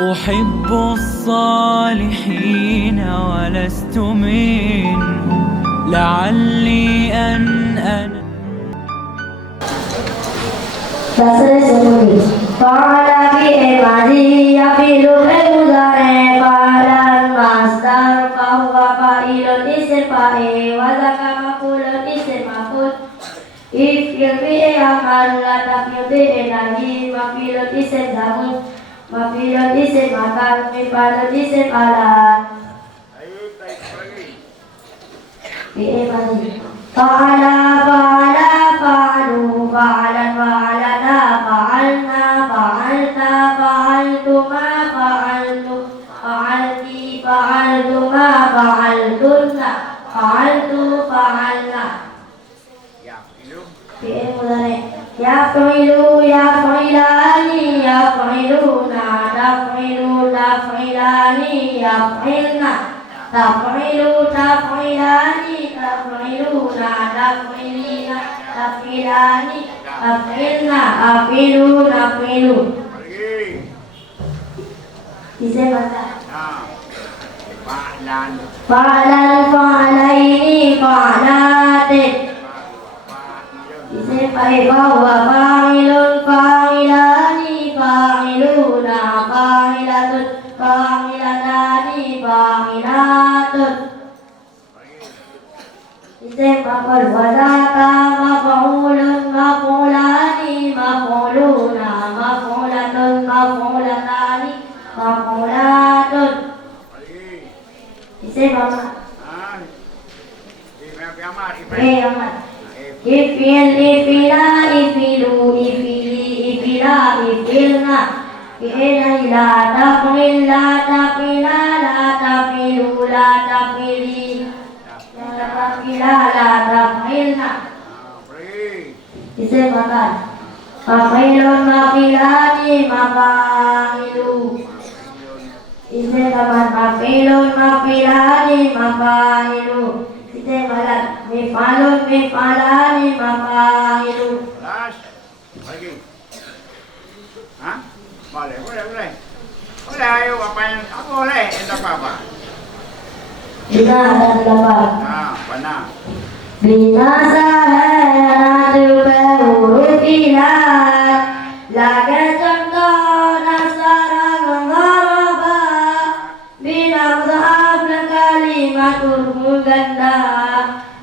أحب الصالحين ولست منهم لعلي أنا فعل في ماضي يفعل بالمضارع فعل مصدر فهو فاعل اسم فاعل وذاك مفعول اسم مفعول افعل به عمل لا تفعل به نهي مفعول اسم ذم مفعول اسم مكان مفعول اسم آلات في ماضي فعل فعل فعلوا فعلت فعلنا فعلنا فعلت فعلتما فعلتم فعلتي فعلتما فعلتن فعلت فعلنا fi'il mudhari yaf'ilu yaf'ilani yaf'iluna taf'ilu taf'ilani yaf'ilna taf'ilu taf'ilani taf'iluna taf'ilina taf'ilani taf'ilna afilu nafilu bisa baca fa'lan fa'laini fa'latin bisa bahwa fa'ilun fa'ilani fa'iluna fa'ilatun fa'ilatani fa'ilatun bisa maf'ul wazaka maf'ulun maf'ulani maf'uluna maf'ulatun maf'ulatani maf'ulatun bisa baca amat ifil ifila ifilu ifili ifila ifilna ifila ila tafil la tafila la tafilu la tafili la tafila la tafilna bisa makan mafilun mafilani mafailu bisa makan mafilun mafilani mafailu malat mifalun mifalani mafailu lagi hah boleh boleh ayo apa yang aku boleh entah apa bina dan dapat benar bina sahaya huruf ilat laga contoh nasara mengharaba bina muzahab kalimatul muganda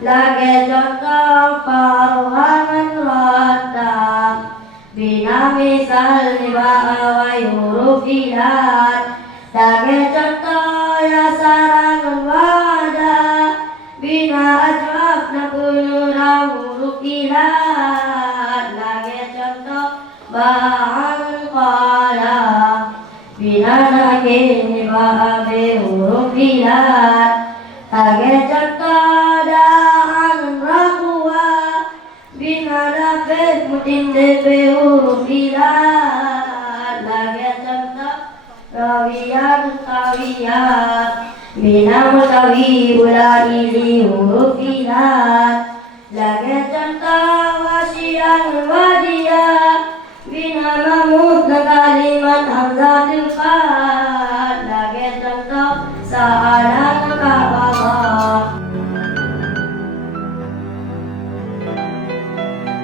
lagi contoh faruhaman rata bina misal wa huruf ilat lagi contoh yasaran wada bina ajwab nakununa huruf ilat lagi contoh ba'an qala bina nakin ba'abe huruf ilat lagi contoh da'an rakuwa bina dafet mutin debe huruf ilat lagi contoh rawiyan kawiyat bina mutawi ulaizi huruf ilat lagi contoh wasiyan wajib